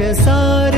ദേശസാര